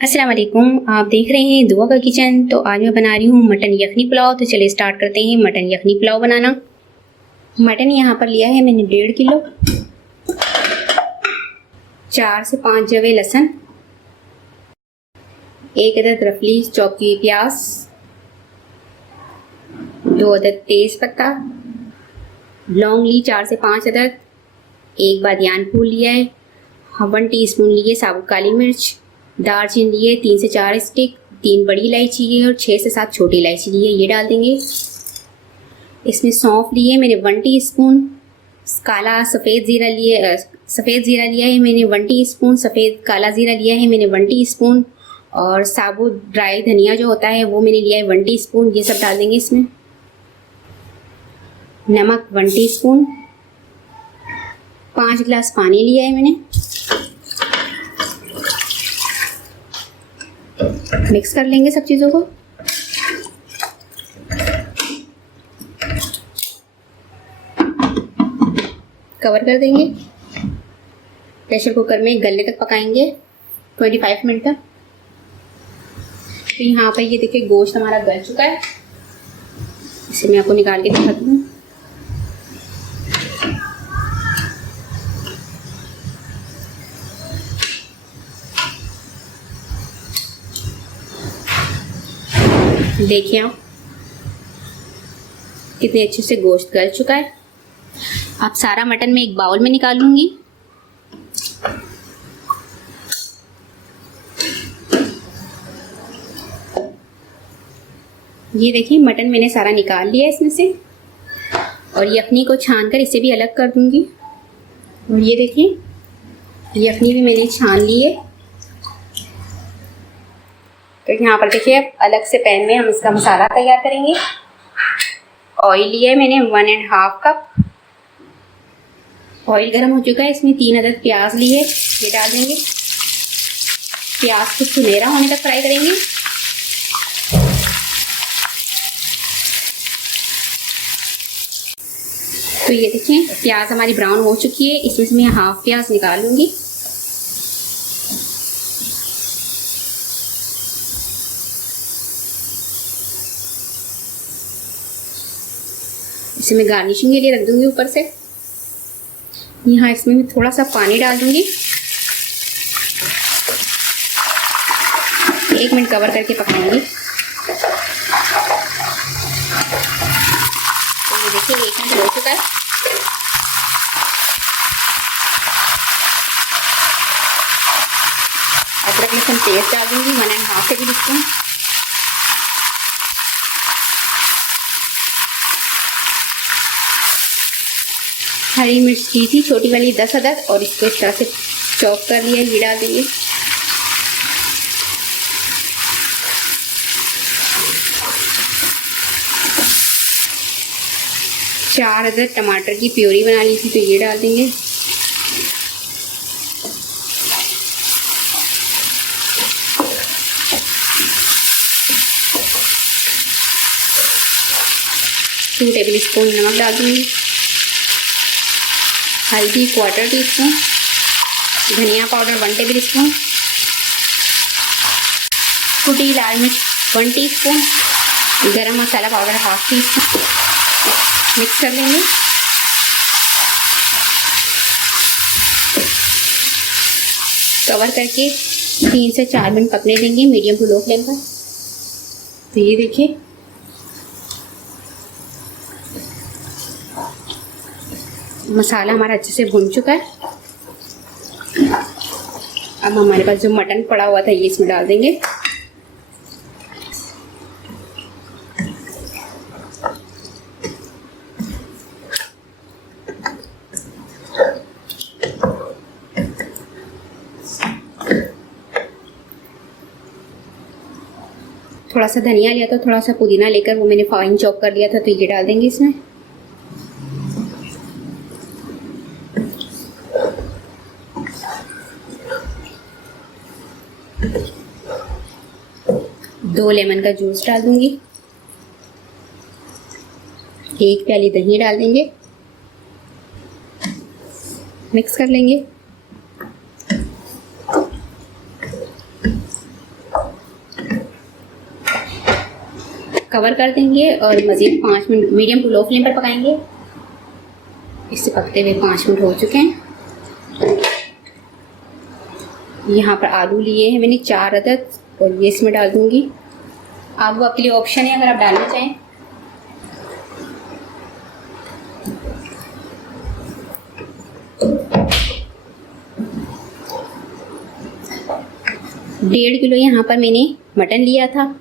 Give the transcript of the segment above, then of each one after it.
अस्सलाम वालेकुम। आप देख रहे हैं दुआ का किचन। तो आज मैं बना रही हूँ मटन यखनी पुलाव। तो चलिए स्टार्ट करते हैं मटन यखनी पुलाव बनाना। मटन यहाँ पर लिया है मैंने 1.5 किलो। 4 से 5 जवे लहसुन, 1 अदद रफली चॉप की प्याज, 2 अदद तेज पत्ता, लौंग ली 4 से 5 अदद, 1 बादियान फूल लिया है, 1 टीस्पून लिए साबुत काली मिर्च, दालचीनी लिए 3 से 4 स्टिक, 3 बड़ी इलायची है और 6 से 7 छोटी इलायची लिए, ये डाल देंगे। इसमें सौंफ लिए मैंने 1 टीस्पून, काला सफ़ेद ज़ीरा लिया है मैंने 1 टीस्पून, सफ़ेद काला ज़ीरा लिया है मैंने 1 टीस्पून, और साबुत ड्राई धनिया जो होता है वो मैंने लिया है 1 टीस्पून। ये सब डाल देंगे इसमें। नमक 1 टीस्पून, 5 गिलास पानी लिया है मैंने। मिक्स कर लेंगे सब चीज़ों को। कवर कर देंगे। प्रेशर कुकर में गलने तक पकाएंगे 25 मिनट तक। तो यहाँ पर ये देखिए गोश्त हमारा गल चुका है। इसे मैं आपको निकाल के दिखाती हूँ। देखिए आप कितने अच्छे से गोश्त गल चुका है। अब सारा मटन मैं एक बाउल में निकाल लूंगी। ये देखिए मटन मैंने सारा निकाल लिया इसमें से, और यखनी को छानकर इसे भी अलग कर दूंगी। और ये देखिए यखनी भी मैंने छान ली है। तो यहाँ पर देखिए अलग से पैन में हम इसका मसाला तैयार करेंगे। ऑयल लिया है मैंने 1.5 कप। ऑयल गर्म हो चुका है। इसमें 3 अदद प्याज लिए, ये डाल देंगे। प्याज को सुनहरा होने तक फ्राई करेंगे। तो ये देखिए प्याज हमारी ब्राउन हो चुकी है। इसमें से मैं हाफ प्याज निकाल लूंगी। इसे मैं गार्निशिंग के लिए रख दूंगी ऊपर से। यहाँ इसमें मैं थोड़ा सा पानी डाल दूंगी। 1 मिनट कवर करके पकाएंगे। तो ये देखिए 1 मिनट हो चुका है। अदरक लहसुन पेस्ट डाल दूंगी 1.5 टेबल स्पून। हरी मिर्च ली थी छोटी वाली 10 अदद, और इसको इस तरह से चॉप कर लिया, ये डाल देंगे। चार अदद टमाटर की प्योरी बना ली थी, तो ये डाल देंगे। टू टेबल स्पून नमक डाल दूंगी। हल्दी 1/4 टीस्पून, धनिया पाउडर 1 टेबल स्पून, कुटी लाल मिर्च 1 टीस्पून, गरम मसाला पाउडर 1/2 टीस्पून। मिक्स कर लेंगे। कवर करके 3 से 4 मिनट पकने देंगे मीडियम टू लो फ्लेम पर। तो ये देखिए मसाला हमारा अच्छे से भुन चुका है। अब हमारे पास जो मटन पड़ा हुआ था ये इसमें डाल देंगे। थोड़ा सा धनिया लिया था, थोड़ा सा पुदीना लेकर वो मैंने फाइन चॉप कर लिया था, तो ये डाल देंगे इसमें। दो लेमन का जूस डाल दूंगी। 1 प्याली दही डाल देंगे। मिक्स कर लेंगे। कवर कर देंगे और मज़ीद 5 minute medium to low flame पर पकाएंगे। इसे पकते हुए 5 मिनट हो चुके हैं। यहाँ पर आलू लिए हैं मैंने 4 अदद और ये इसमें डाल दूँगी। आलू आपके लिए ऑप्शन है अगर आप डालना चाहें। डेढ़ किलो यहाँ पर मैंने मटन लिया था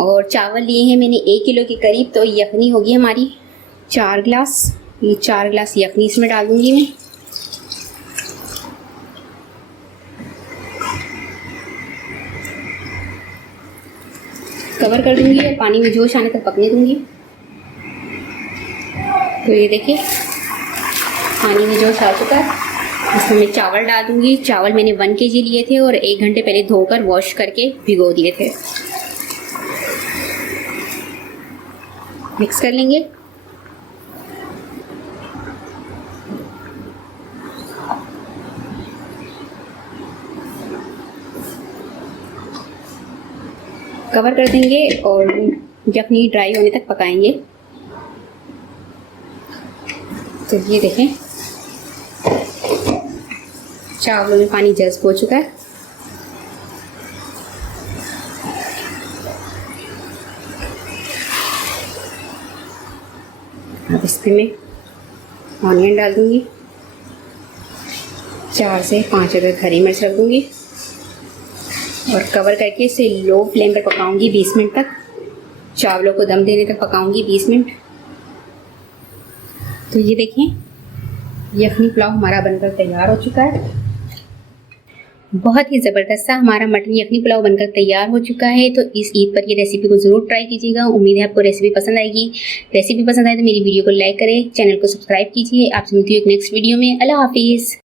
और चावल लिए हैं मैंने 1 किलो के करीब। तो यखनी होगी हमारी 4 गिलास। ये 4 गिलास यखनी इसमें डाल दूँगी मैं। कवर कर दूँगी और पानी में जोश आने तक पकने दूँगी। तो ये देखिए पानी में जोश आ चुका है। इसमें मैं चावल डाल दूँगी। चावल मैंने 1 kg लिए थे और 1 घंटे पहले धोकर वॉश करके भिगो दिए थे। मिक्स कर लेंगे। कवर कर देंगे और यखनी ड्राई होने तक पकाएंगे। तो ये देखें चावलों में पानी जज्ब हो चुका है। अब इसमें मैं ऑनियन डाल दूंगी। 4 से 5 अदद हरी मिर्च रख दूंगी और कवर करके इसे लो फ्लेम पर पकाऊंगी 20 मिनट तक। चावलों को दम देने तक पकाऊंगी 20 मिनट। तो ये देखें यखनी पुलाव हमारा बनकर तैयार हो चुका है। बहुत ही ज़बरदस्त सा हमारा मटन यखनी पुलाव बनकर तैयार हो चुका है। तो इस ईद पर ये रेसिपी को ज़रूर ट्राई कीजिएगा। उम्मीद है आपको रेसिपी पसंद आएगी। रेसिपी पसंद आए तो मेरी वीडियो को लाइक करें, चैनल को सब्सक्राइब कीजिए। आपसे मिलती हूँ एक नेक्स्ट वीडियो में। अल्लाह हाफिज़।